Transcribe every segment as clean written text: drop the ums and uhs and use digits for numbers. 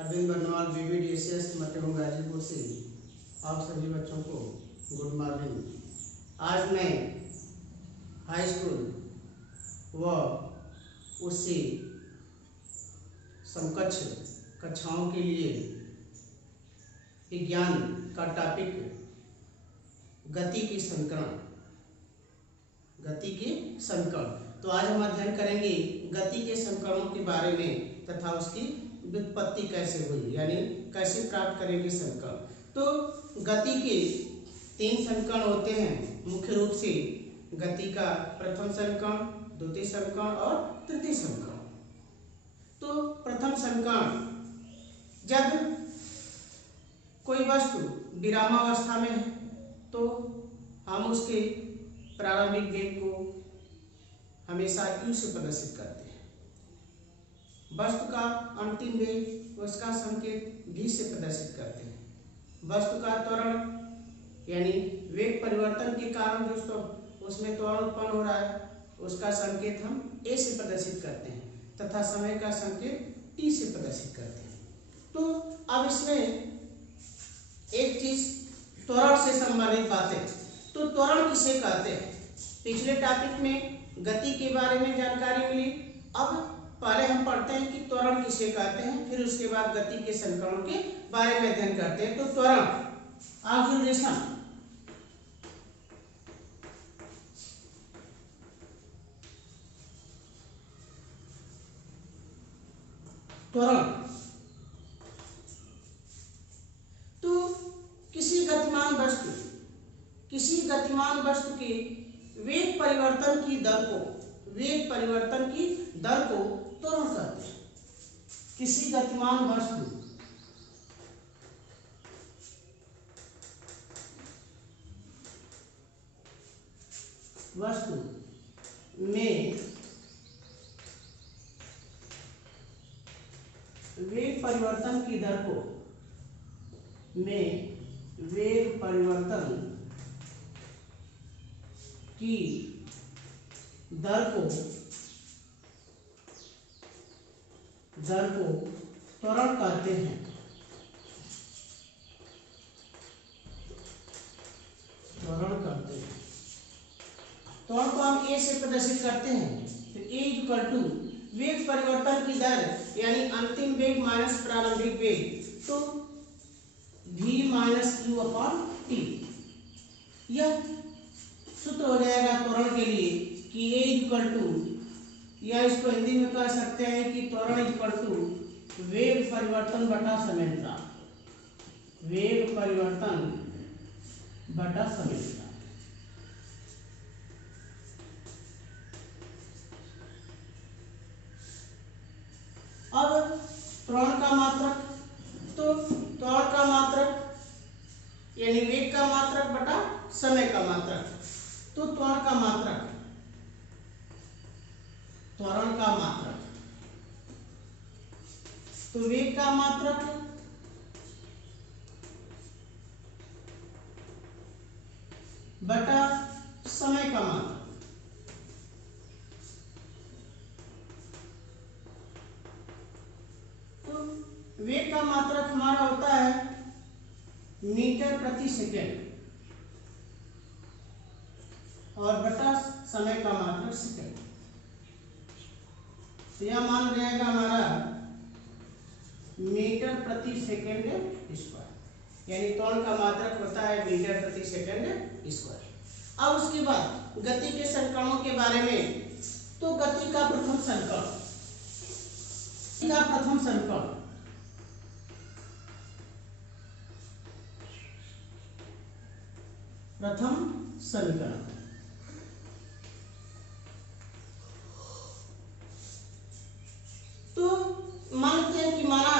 Arvind Barnwal BBDCS मटेहू Ghazipur से आप सभी बच्चों को गुड मॉर्निंग। आज मैं हाई स्कूल व उससे समकक्ष कक्षाओं के लिए विज्ञान का टॉपिक गति के समीकरण तो आज हम अध्ययन करेंगे गति के समीकरणों के बारे में तथा उसकी व्युत्पत्ति कैसे हुई, यानी कैसे प्राप्त करेंगे समीकरण। तो गति के 3 समीकरण होते हैं मुख्य रूप से, गति का प्रथम समीकरण, द्वितीय समीकरण और तृतीय समीकरण। तो प्रथम समीकरण, जब कोई वस्तु विरामावस्था में है तो हम उसके प्रारंभिक वेग को हमेशा u से प्रदर्शित करते हैं। वस्तु का अंतिम वेग उसका संकेत v से प्रदर्शित करते हैं। वस्तु का त्वरण यानी वेग परिवर्तन के कारण जो उसमें त्वरण उत्पन्न हो रहा है उसका संकेत हम a से प्रदर्शित करते हैं तथा समय का संकेत t से प्रदर्शित करते हैं। तो अब इसमें एक चीज त्वरण से संबंधित बातें, तो त्वरण किसे कहते हैं। पिछले टॉपिक में गति के बारे में जानकारी मिली, अब पहले हम पढ़ते हैं कि त्वरण किसे कहते हैं, फिर उसके बाद गति के समीकरणों के बारे में अध्ययन करते हैं। तो त्वरण एक्सेलरेशन, त्वरण तो किसी गतिमान वस्तु के वेग परिवर्तन की दर को त्वरण कहते हैं। किसी गतिमान वस्तु में वेग परिवर्तन की दर को त्वरण कहते हैं। त्वरण को हम a से प्रदर्शित करते हैं। तो a इक्वल टू वेग परिवर्तन की दर यानी अंतिम वेग माइनस प्रारंभिक वेग, तो v minus u upon t। यह सूत्र हो जाएगा त्वरण के लिए कि a इक्वल टू, या इसको हिंदी में कह सकते हैं कि त्वरण इक्वल टू वेग परिवर्तन बटा समयांतराल। वेग परिवर्तन बटा समयांतराल। अब त्वरण का मात्रक, तो त्वरण का मात्रक यानी वेग का मात्रक बटा समय का मात्रक। तो त्वरण का मात्रक तो वेग का मात्रक बटा समय का मात्रक। तो वेग का मात्रक हमारा होता है मीटर प्रति सेकेंड और बटा समय का मात्रक सेकेंड। तो यह मान रहेगा हमारा मीटर प्रति सेकेंड स्क्वायर, यानी त्वरण का मात्रक होता है मीटर प्रति सेकेंड स्क्वायर। अब उसके बाद गति के समीकरणों के बारे में, तो गति का प्रथम समीकरण तो मानते हैं कि माना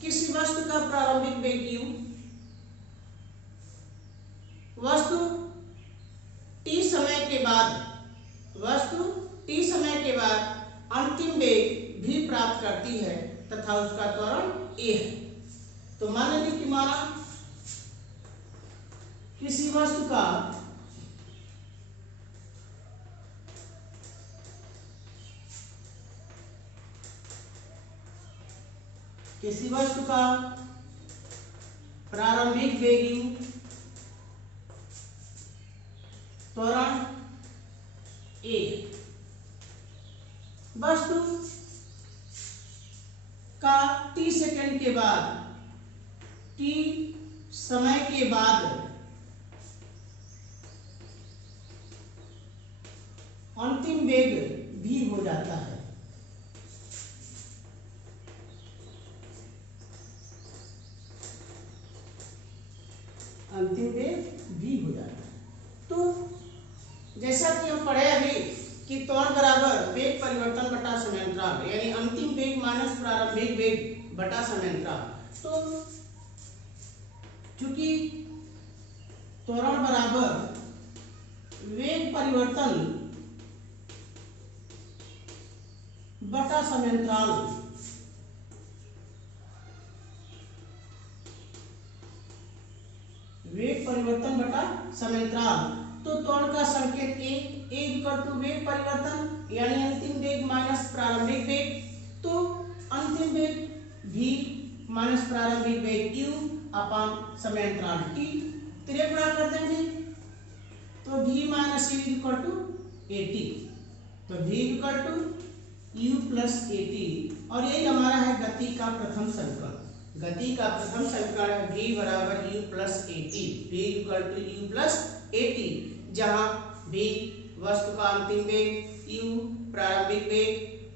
किसी वस्तु का प्रारंभिक वेग u, वस्तु t समय के बाद अंतिम वेग भी प्राप्त करती है तथा उसका त्वरण a है। तो मान लीजिए कि माना किसी वस्तु का किसी वस्तु का प्रारंभिक वेग u त्वरण a, वस्तु का t सेकंड के बाद, t समय के बाद अंतिम वेग v हो जाता है। अंतिम वेग v हो जाता है। तो जैसा कि हम पढ़े अभी कि त्वरण बराबर वेग परिवर्तन बटा समयांतराल, यानी अंतिम वेग माइनस प्रारंभिक वेग बटा समयांतराल। तो चूंकि त्वरण बराबर वेग परिवर्तन बटा समयांतराल, वेग परिवर्तन बटा समयांतराल, तो त्वरण का संकेत a इक्वल टू वेग परिवर्तन यानी अंतिम वेग माइनस प्रारंभिक वेग, तो अंतिम वेग v माइनस प्रारंभिक वेग u अपान समयांतराल t, त्रिय गुणा कर देंगे तो v minus u equal to at, तो v equal to u plus at, और यही हमारा है गति का प्रथम समीकरण। गति का प्रथम समीकरण है v बराबर u plus at, v equal to u plus at, जहाँ v वस्तु का अंतिम वेग, u प्रारंभिक वेग,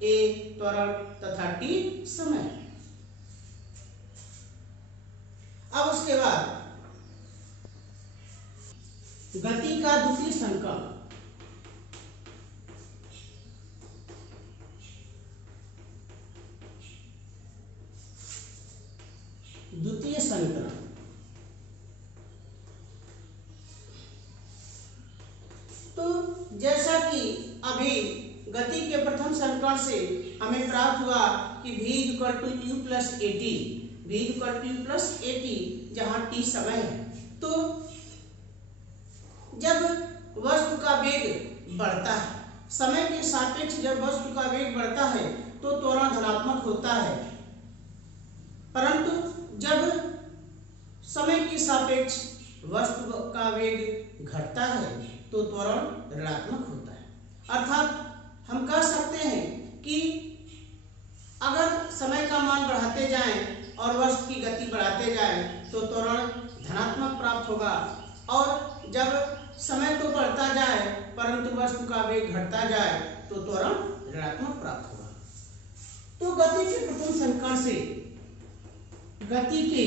a त्वरण तथा t समय। अब उसके बाद गति का द्वितीय समीकरण, द्वितीय समीकरण तो जैसा कि अभी गति के प्रथम समीकरण से हमें प्राप्त हुआ कि v equal to u plus at, v equal to u plus at, जहाँ t समय है। तो जब वस्तु का वेग बढ़ता है, समय के सापेक्ष जब वस्तु का वेग बढ़ता है तो त्वरण धनात्मक होता है, परंतु जब समय के सापेक्ष वस्तु का वेग घटता है तो त्वरण ऋणात्मक होता है। अर्थात हम कह सकते हैं कि अगर समय का मान बढ़ाते जाएं और वस्तु की गति बढ़ाते जाएं तो त्वरण धनात्मक प्राप्त होगा, और जब समय तो बढ़ता जाए परंतु वस्तु का वेग घटता जाए तो त्वरण ऋणात्मक प्राप्त होगा। तो गति के प्रथम समीकरण से, गति के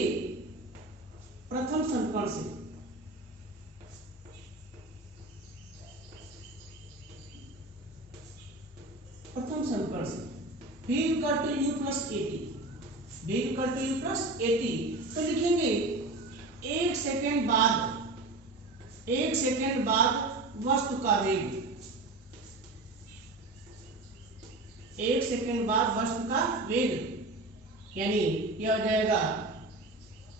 प्रथम समीकरण से v equal to u plus at, v equal to u plus at, तो लिखेंगे एक सेकेंड बाद वस्तु का वेग, एक सेकेंड बाद वस्तु का वेग, यानी यह हो जाएगा,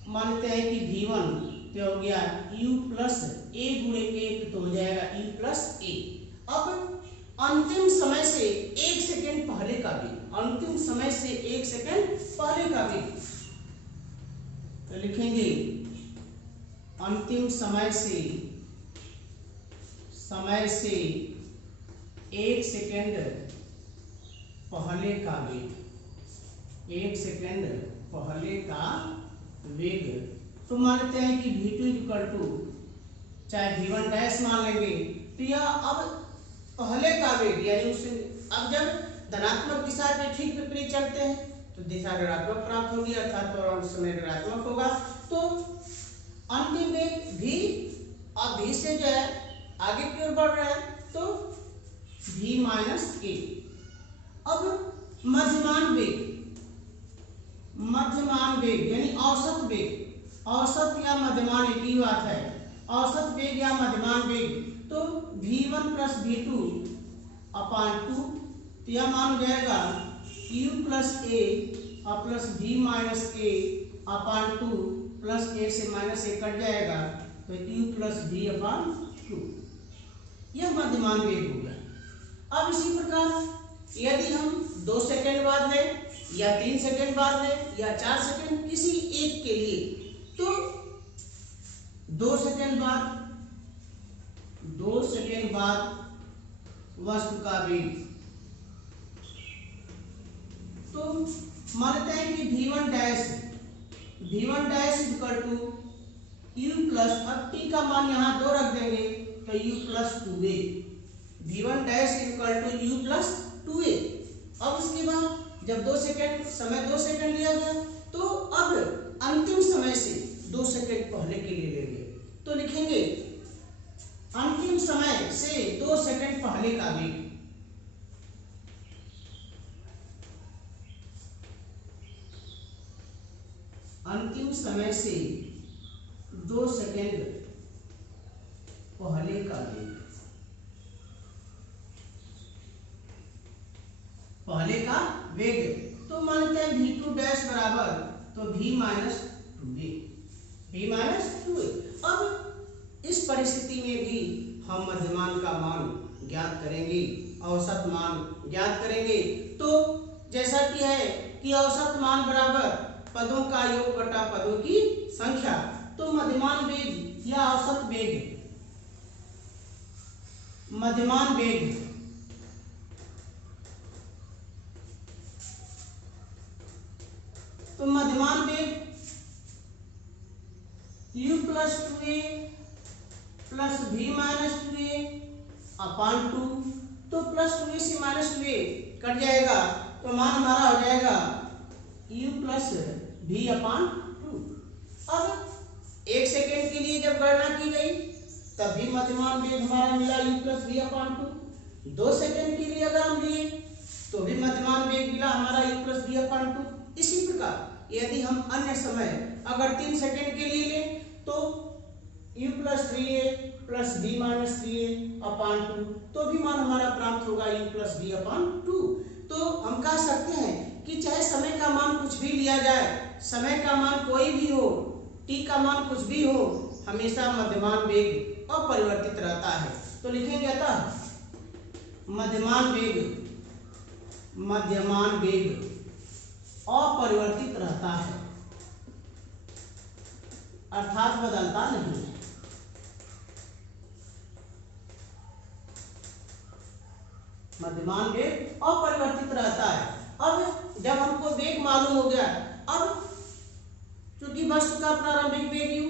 मानते हैं कि v1 तो हो गया u प्लस a गुणे 1, तो हो जाएगा u प्लस a। अब अंतिम समय से एक सेकेंड पहले का वेग, अंतिम समय से एक सेकेंड पहले का वेग, तो लिखेंगे अंतिम समय से एक सेकेंड पहले का वेग, एक सेकेंड पहले का वेग, तो मानते हैं कि v2 इक्वल टू चाहे v1 डैश मान लेंगे, तो यह अब पहले का वेग, यानी उससे अब जब धनात्मक दिशा के ठीक विपरीत चलते हैं तो दिशा ऋणात्मक प्राप्त होगी, अर्थात त्वरण उस समय ऋणात्मक होगा। तो अंतिम वेग v और v से जो है आगे की ओर बढ़ रहा है तो v माइनस a। अब मध्यमान वेग यानी औसत या मध्यमान एक ही बात है, औसत वेग या मध्यमान वेग, तो v1 प्लस v2 अपान 2, तो यह मान हो जाएगा u प्लस a और plus v minus a upon 2 plus a से माइनस a कट जाएगा तो u प्लस v अपान 2, यह मध्यमान वेग हो गया। अब इसी प्रकार यदि हम 2 सेकेंड बाद लें या 3 सेकंड बाद लें या 4 सेकंड, किसी एक के लिए। तो 2 सेकंड बाद वस्तु का वेग, तो मानते हैं कि v1 dash equal to u plus, अब t का मान यहाँ 2 रख देंगे तो u plus 2a, v1 dash equal to u plus 2a। अब उसके बाद जब 2 सेकंड समय 2 सेकंड लिया गया, तो अब अंतिम समय से 2 सेकंड पहले के लिए लेंगे, तो लिखेंगे अंतिम समय से 2 सेकंड पहले का वेग, अंतिम समय से 2 सेकंड पहले का वेग, पहले का वेग। तो मानते हैं v2 डैश बराबर, तो v माइनस 2a। अब इस परिस्थिति में भी हम मध्यमान का मान ज्ञात करेंगे, औसत मान ज्ञात करेंगे। तो जैसा कि है कि औसत मान बराबर पदों का योग बटा पदों की संख्या, तो मध्यमान वेग या औसत वेग, मध्यमान वेग तो मध्यमान वेग u plus 2a plus v minus 2a अपान 2, तो प्लस 2a से माइनस 2a कट जाएगा, तो मान हमारा हो जाएगा u प्लस v अपान 2। अब 1 सेकेंड के लिए जब गणना की गई तब भी मध्यमान वेग हमारा मिला u plus v upon 2। 2 second के लिए अगर हम लिए तो भी मध्यमान वेग मिला हमारा u प्लस v अपान 2। इसी प्रकार यदि हम अन्य समय अगर 3 सेकेंड के लिए लें तो u plus 3a plus v minus 3a अपान 2, तो भी मान हमारा प्राप्त होगा u प्लस v अपान 2। तो हम कह सकते हैं कि चाहे समय का मान कुछ भी लिया जाए, समय का मान कोई भी हो, t का मान कुछ भी हो, हमेशा मध्यमान वेग अपरिवर्तित रहता है। तो लिखेंगे अतः मध्यमान वेग अपरिवर्तित रहता है, अर्थात बदलता नहीं है। मध्यमान वेग अपरिवर्तित रहता है। अब जब हमको वेग मालूम हो गया, अब चूंकि वस्तु का प्रारंभिक वेग u,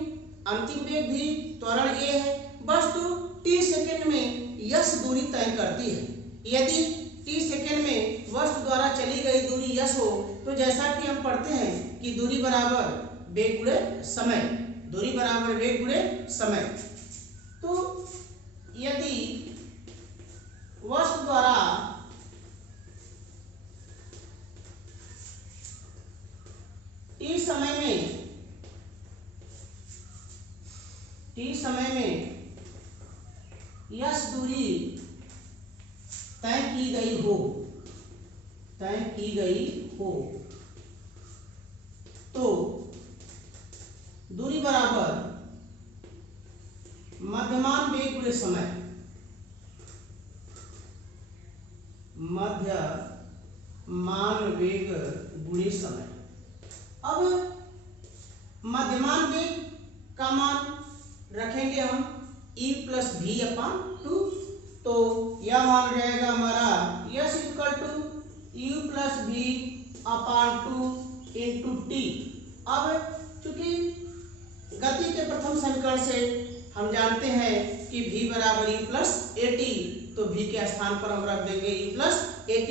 अंतिम वेग भी त्वरण a है, वस्तु t सेकेंड में यश दूरी तय करती है। यदि t सेकेंड में वस्तु द्वारा चली गई दूरी यश हो, तो जैसा कि हम पढ़ते हैं कि दूरी बराबर वेग गुणे समय, दूरी बराबर वेग गुणे समय। तो यदि वस्तु द्वारा t समय में यश दूरी तय की गई हो, तो दूरी बराबर मध्यमान वेग गुणे समय, मध्यमान वेग गुणे समय। अब मध्यमान वेग का मान रखेंगे हम e प्लस v अपान 2, तो यह मान हो जाएगा हमारा S equal to u plus v upon 2 into T. अब चूंकि गति के प्रथम समीकरण से हम जानते हैं कि v बराबर u प्लस at, तो v के स्थान पर हम रख देंगे u प्लस at,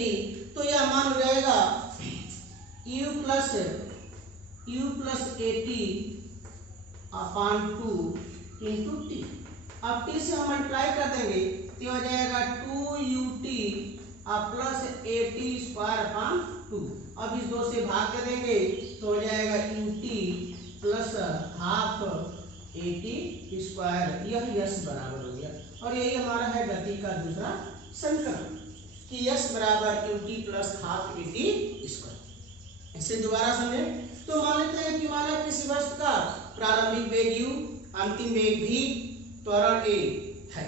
तो यह मान हो जाएगा u plus at upon 2 into T. अब t से हम मल्टीप्लाई कर देंगे तो हो जाएगा 2ut plus at square upon 2। अब इस 2 से भाग कर देंगे तो हो जाएगा ut plus half at square, यह यश बराबर हो गया। और यही हमारा है गति का दूसरा समीकरण कि यश बराबर ut plus half at square. इसे दोबारा समझें तो मान लेते हैं कि माना किसी वस्तु का प्रारंभिक वेग u, अंतिम वेग v, त्वरण a है।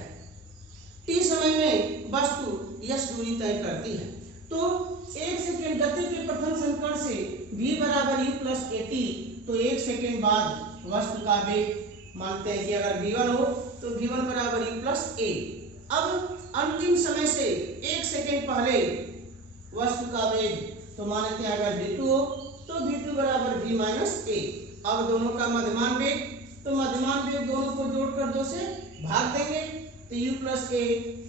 t समय में वस्तु यश दूरी तय करती है, तो 1 सेकेंड गति के प्रथम समीकरण से v बराबर u प्लस at, तो 1 सेकेंड बाद वस्तु का वेग मानते हैं कि अगर v1 हो तो v1 बराबर u प्लस a। अब अंतिम समय से 1 सेकेंड पहले वस्तु का वेग तो मानते हैं अगर v2 हो तो v2 बराबर v माइनस a। अब दोनों का मध्यमान वेग, तो मध्यमान वेग दोनों को जोड़कर 2 से भाग देंगे तो u plus a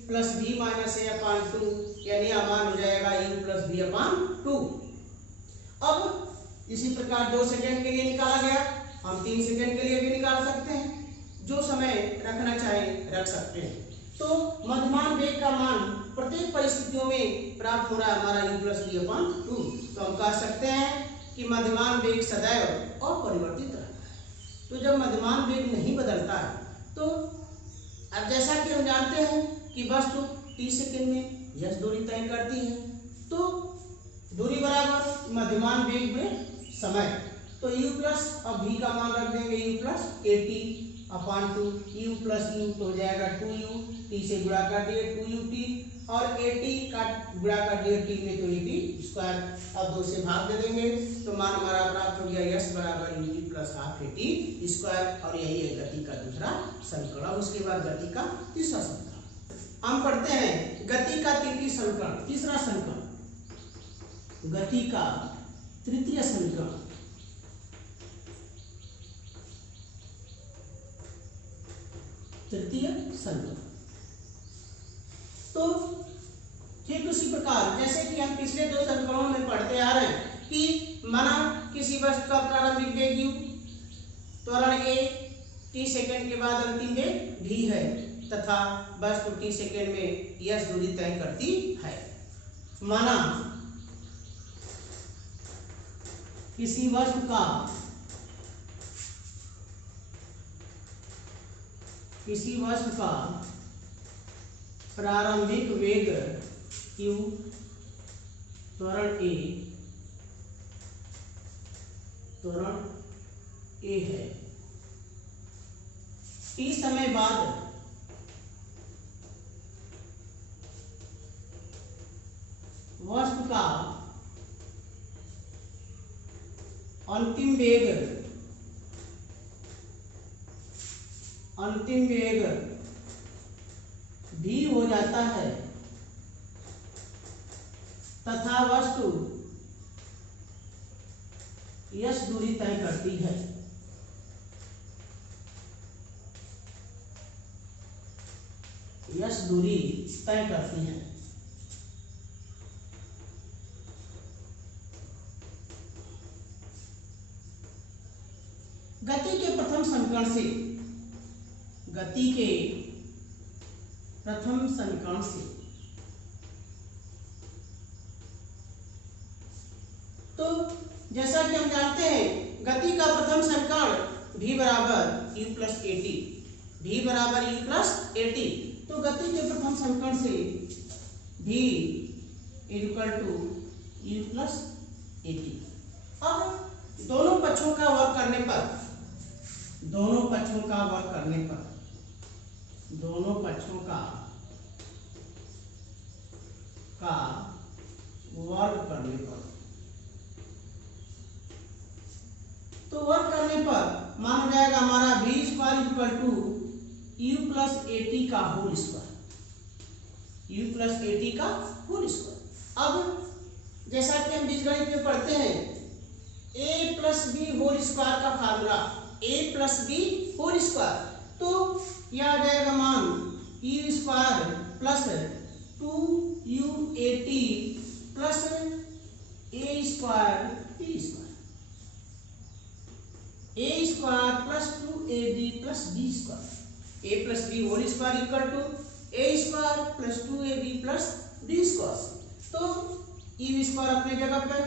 plus v minus a अपान 2, यानी मान हो जाएगा u प्लस v अपान 2। अब इसी प्रकार 2 सेकेंड के लिए निकाला गया, हम 3 सेकेंड के लिए भी निकाल सकते हैं, जो समय रखना चाहे रख सकते हैं। तो मध्यमान वेग का मान प्रत्येक परिस्थितियों में प्राप्त हो रहा है हमारा u प्लस v अपान 2। तो हम कह सकते हैं कि मध्यमान वेग सदैव अपरिवर्तित रहता है। तो जब मध्यमान वेग नहीं बदलता है तो अब जैसा कि हम जानते हैं कि वस्तु t सेकेंड में यह दूरी तय करती है, तो दूरी बराबर मध्यमान वेग में समय, तो u प्लस अब v का मान रख देंगे u plus at upon 2, u plus u तो हो जाएगा 2u, t से गुणा कर दिए 2ut और at का गुणा कर दिए t में तो at स्क्वायर। अब 2 से भाग दे देंगे तो मान हमारा प्राप्त हो गया s बराबर ut plus half at square, और यही है गति का दूसरा समीकरण। उसके बाद गति का तीसरा समीकरण हम पढ़ते हैं। गति का तृतीय समीकरण, तीसरा समीकरण गति का तृतीय समीकरण। तृतीय समीकरण तो ठीक उसी प्रकार जैसे कि हम पिछले 2 समीकरणों में पढ़ते आ रहे हैं कि माना किसी वस्तु का प्रारंभिक वेग u, त्वरण a, t सेकेंड के बाद अंतिम वेग v है तथा वस्तु t सेकेंड में यह दूरी तय करती है। माना किसी वस्तु का प्रारंभिक वेग q, त्वरण a है, t समय बाद वस्तु का अंतिम वेग v हो जाता है तथा वस्तु यश दूरी तय करती है। यश दूरी तय करती है। गति के प्रथम समीकरण से तो जैसा कि हम जानते हैं गति का प्रथम समीकरण v बराबर u प्लस at, v बराबर u प्लस at। तो गति के प्रथम समीकरण से v equal to u plus at। अब दोनों पक्षों का वर्ग करने पर तो वर्ग करने पर मान हो जाएगा हमारा v square equal to u plus at का होल स्क्वायर। अब जैसा कि हम बीजगणित में पढ़ते हैं a plus b whole square का formula a plus b whole square, तो यह आ जाएगा मान u square plus 2uat plus a square t square, a square plus 2ab plus b square, a plus b whole square equal to a square plus 2ab plus b square. तो u square अपने जगह पे।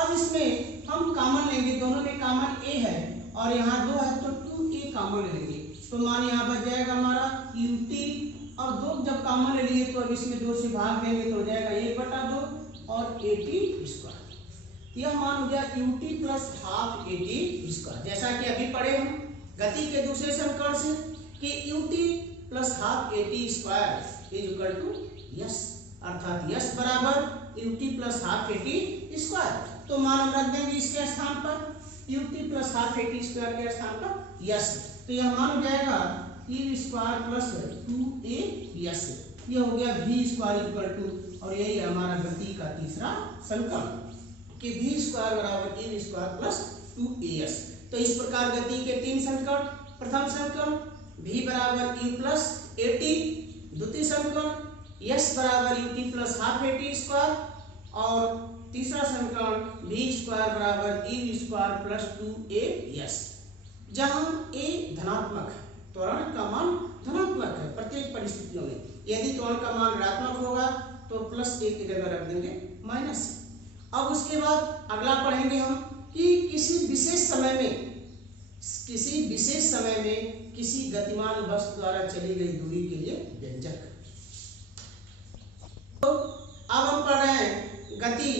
अब इसमें हम common लेंगे, दोनों में कॉमन a है और यहाँ 2 है तो 2a कॉमन लेंगे, तो मान यहाँ बच जाएगा हमारा ut, और 2 जब कॉमन ले लिए तो अब इसमें 2 से भाग देंगे तो हो जाएगा 1/2 और at स्क्वायर। यह मान हो गया ut plus half at square. जैसा कि अभी पढ़े हम गति के दूसरे समीकरण से कि ut plus half at square is equal to S, अर्थात यस बराबर ut plus half A T square. तो मान हम रख देंगे इसके स्थान पर ut plus half A T square के स्थान पर यस। तो यह मान हो जाएगा E square plus 2a yes. ये हो गया v स्क्वायर इक्वल टू, और यही हमारा गति का तीसरा समीकरण कि v स्क्वायर बराबर ई स्क्वायर प्लस 2as। तो इस प्रकार गति के तीन समीकरण, प्रथम समीकरण v बराबर u प्लस एटी, द्वितीय समीकरण s बराबर ut plus half A T square, और तीसरा समीकरण v स्क्वायर बराबर ई स्क्वायर प्लस 2as। जहां a धनात्मक है, त्वरण का मान धनात्मक है प्रत्येक परिस्थितियों में। यदि त्वरण का मान ऋणात्मक होगा तो प्लस a की जगह रख देंगे माइनस। अब उसके बाद अगला पढ़ेंगे हम कि किसी विशेष समय में किसी गतिमान वस्तु द्वारा चली गई दूरी के लिए व्यंजक। तो अब हम पढ़ रहे हैं गति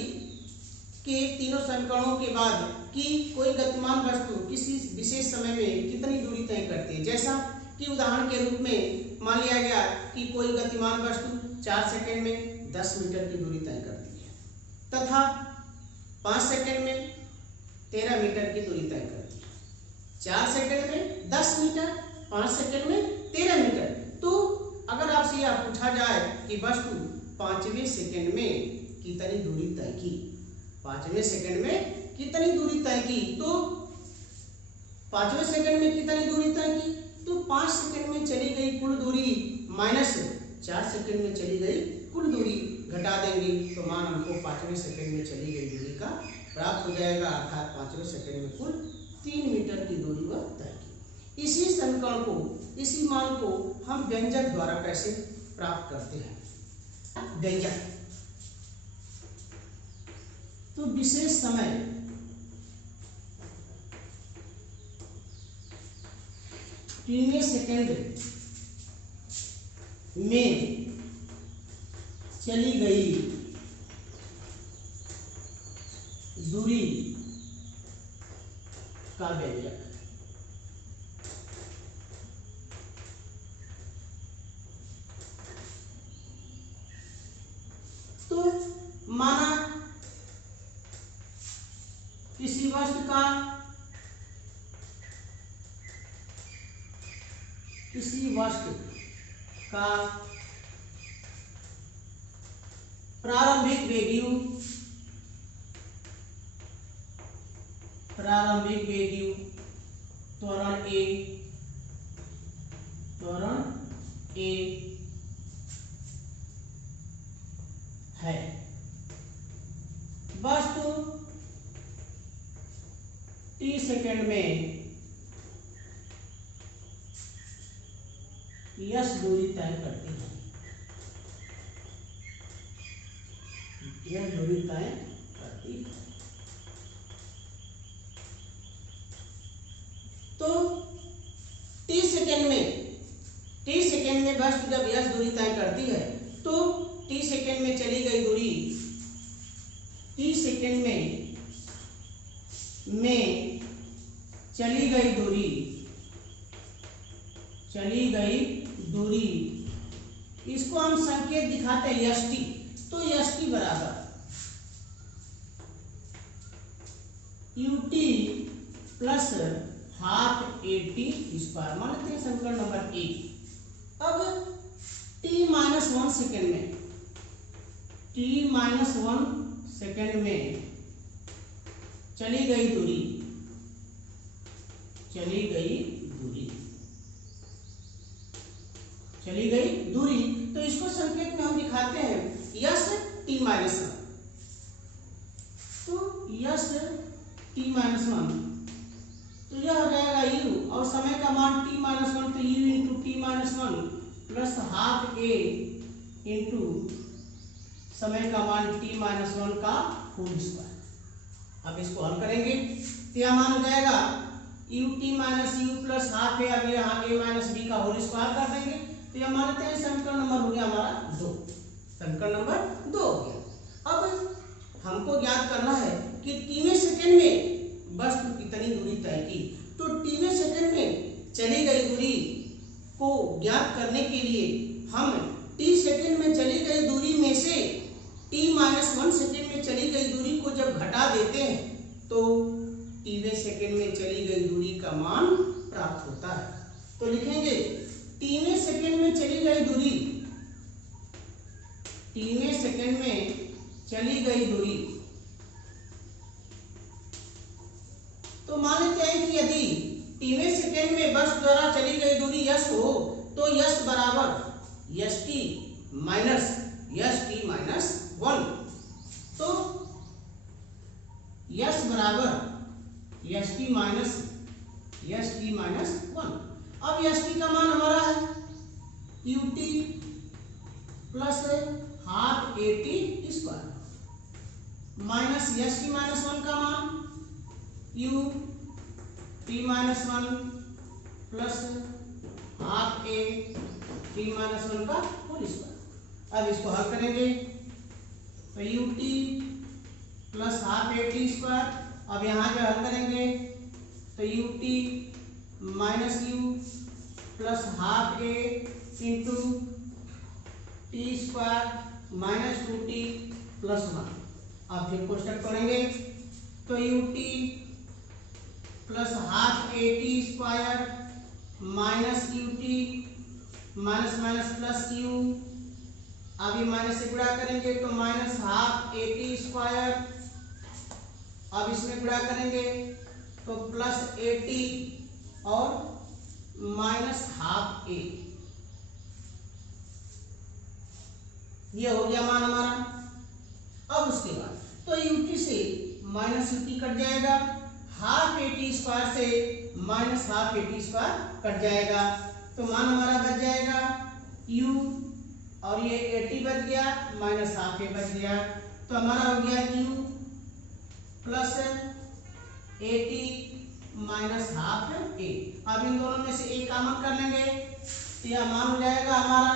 के तीनों समीकरणों के बाद कि कोई गतिमान वस्तु किसी विशेष समय में कितनी दूरी तय करती है। जैसा कि उदाहरण के रूप में मान लिया गया कि कोई गतिमान वस्तु 4 सेकंड में 10 मीटर की दूरी तय करती है, तथा 5 सेकंड में 13 मीटर की दूरी तय करती है। 4 सेकंड में 10 मीटर, 5 सेकंड में 13 मीटर। तो अगर आपसे यह पूछा जाए कि वस्तु 5वें सेकंड में कितनी दूरी तय की, 5वें सेकंड में कितनी दूरी तय की, तो 5वें सेकंड में कितनी दूरी तय की, तो 5 सेकंड में चली गई कुल दूरी माइनस 4 सेकंड में चली गई कुल दूरी घटा देंगे तो मान हमको 5वें सेकंड में चली गई दूरी का प्राप्त हो जाएगा। अर्थात 5वें सेकंड में कुल 3 मीटर की दूरी वह तय की। इसी समीकरण को, इसी मान को हम व्यंजक द्वारा कैसे प्राप्त करते हैं। व्यंजक तो विशेष समय तीनवें सेकंड में चली गई दूरी का व्यंजक। तो माना किसी वस्तु का प्रारंभिक वेग u त्वरण a है। वस्तु t सेकंड में यस दूरी तय करती है, यह दूरी तय करती है। तो t सेकंड में वस्तु जब यस दूरी तय करती है तो t सेकंड में चली गई दूरी, t सेकंड में चली गई दूरी, इसको हम संकेत दिखाते हैं st। तो st बराबर ut plus half A T square मान लेते हैं समीकरण नंबर 1। अब t-1 सेकंड में चली गई दूरी, तो इसको संकेत में हम दिखाते हैं यस t-1। तो यस t-1 तो यह हो जाएगा u, और समय का मान t-1 तो u into t-1 plus half a into समय का मान t-1 का होल स्क्वायर। अब इसको हल करेंगे तो यह मान हो जाएगा ut-u प्लस हाफ a, अब यहाँ a माइनस b का होल स्क्वायर कर देंगे तो यह मानते हैं समीकरण नंबर हो गया हमारा 2, समीकरण नंबर 2 हो गया। अब हमको ज्ञात करना है कि t वें सेकंड में वस्तु कितनी दूरी तय की। तो t वें सेकंड में चली गई दूरी को ज्ञात करने के लिए हम t सेकंड में चली गई दूरी में से t-1 देते हैं तो टीवें सेकेंड में चली गई दूरी का मान प्राप्त होता है। तो लिखेंगे टीवें सेकेंड में चली गई दूरी, टीवें सेकेंड में चली गई दूरी। तो मान लेते हैं कि यदि टीवें सेकेंड में वस्तु द्वारा चली गई दूरी यस हो तो यस बराबर यस टी माइनस 1। तो यस बराबर यस टी माइनस 1। अब यस टी का मान हमारा है U T plus half A T square minus yes T minus 1 का मान U T minus 1 plus half ए टी माइनस 1 का होल स्क्वायर। अब इसको हल करेंगे तो U T plus half A T square. अब यहाँ जो हल करेंगे तो U T minus you plus half A into T square minus 2t plus 1। अब फिर कोष्टक पढ़ेंगे तो U T plus half A T square minus U T minus minus plus you. अब ये माइनस से गुणा करेंगे तो minus half A T square. अब इसमें गुणा करेंगे तो प्लस ए टी और माइनस हाफ ए। ये हो गया मान हमारा। अब उसके बाद तो यूटी से माइनस यूटी कट जाएगा, हाफ ए टी स्क्वायर से minus half A T square cut जाएगा, तो मान हमारा बच जाएगा u और ये ए टी बच गया माइनस हाफ ए बच गया, तो हमारा हो गया u plus A T minus half A. अब इन दोनों में से एक कॉमन कर लेंगे तो यह मान हो जाएगा हमारा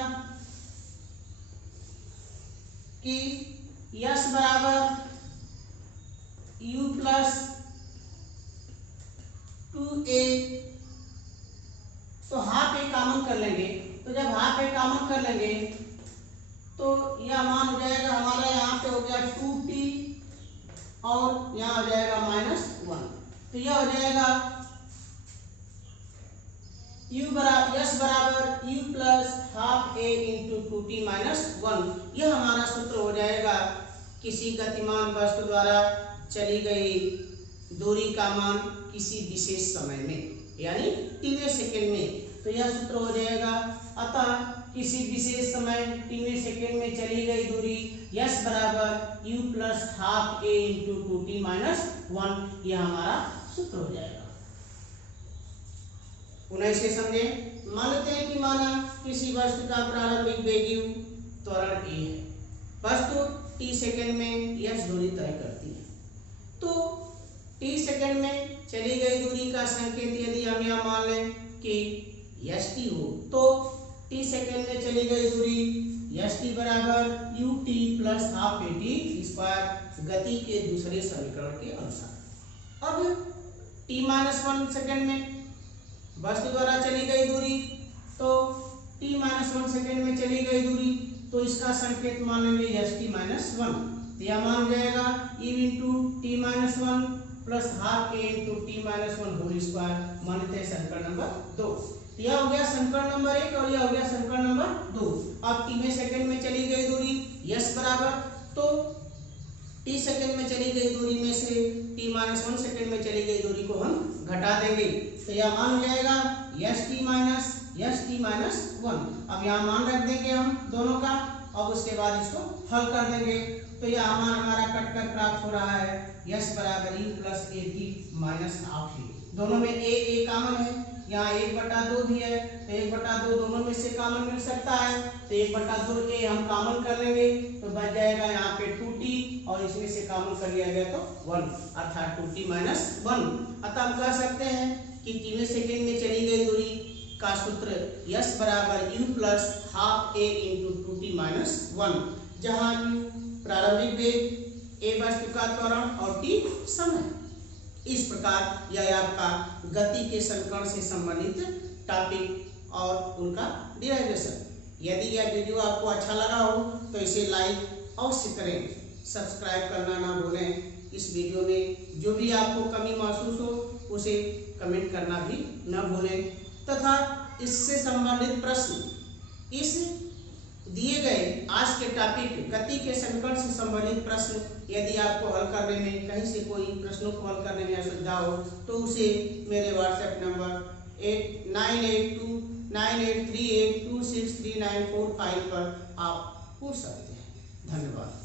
कि यस बराबर u प्लस 2a। तो हाफ ए कॉमन कर लेंगे, तो जब हाफ ए कॉमन कर लेंगे तो यह मान हो जाएगा हमारा, यहाँ पे हो गया 2t और यहाँ हो जाएगा -1। तो यह हो जाएगा यस बराबर u plus half A into 2t minus 1। यह हमारा सूत्र हो जाएगा किसी गतिमान वस्तु द्वारा चली गई दूरी का मान किसी विशेष समय में, यानी टीवें सेकेंड में। तो यह सूत्र हो जाएगा, अतः किसी विशेष समय टीवें सेकेंड में चली गई दूरी यस बराबर u plus half A into 2t minus 1। यह हमारा सूत्र हो जाएगा। पुनः इसे समझे। मान लेते हैं कि माना किसी वस्तु का प्रारंभिक वेग u त्वरण a है, वस्तु t सेकेंड में यस दूरी तय करती है। तो t सेकेंड में चली गई दूरी का संकेत यदि हम यह मान लें कि यस टी हो, तो t सेकेंड में चली गई दूरी यस टी बराबर U T plus half A T square गति के दूसरे समीकरण के अनुसार। अब t माइनस 1 सेकेंड में वस्तु द्वारा चली गई दूरी, तो t माइनस 1 सेकेंड में चली गई दूरी, तो इसका संकेत मान लेंगे यस टी माइनस 1। तो यह मान जाएगा u into T minus 1 plus half A into T minus 1 whole square. मान लेते हैं समीकरण नंबर 2। यह हो गया समीकरण नंबर 1 और यह हो गया समीकरण नंबर 2। अब टीवें सेकेंड में चली गई दूरी यस बराबर, तो टी सेकेंड में चली गई दूरी में से टी माइनस 1 सेकेंड में चली गई दूरी को हम घटा देंगे, तो यह मान हो जाएगा यस टी माइनस 1। अब यहाँ मान रख देंगे हम दोनों का, अब उसके बाद इसको हल कर देंगे, तो यह हमारा कटकर प्राप्त हो रहा है यस बराबर U plus A T minus half A. दोनों में ए कॉमन है, यहाँ 1/2 भी है, तो 1/2 दोनों में से कॉमन मिल सकता है, तो 1/2 ए हम कॉमन कर लेंगे तो बच जाएगा यहाँ पे 2t और इसमें से कॉमन कर लिया गया तो 1, अर्थात 2t माइनस 1। अतः हम कह सकते हैं कि टीवें सेकेंड में चली गई दूरी का सूत्र यस बराबर u plus half A into 2t minus 1, जहाँ u प्रारंभिक वेग, a वस्तु का त्वरण और t समय। इस प्रकार यह आपका गति के समीकरण से संबंधित टॉपिक और उनका डिराइवेशन। यदि यह वीडियो आपको अच्छा लगा हो तो इसे लाइक अवश्य करें। सब्सक्राइब करना ना भूलें। इस वीडियो में जो भी आपको कमी महसूस हो उसे कमेंट करना भी न भूलें तथा इससे संबंधित प्रश्न इस दिए गए आज के टॉपिक गति के समीकरण से संबंधित प्रश्न यदि आपको हल करने में कहीं से कोई प्रश्नों को हल करने में असुविधा हो तो उसे मेरे व्हाट्सएप नंबर 982983826394 पर आप पूछ सकते हैं। धन्यवाद।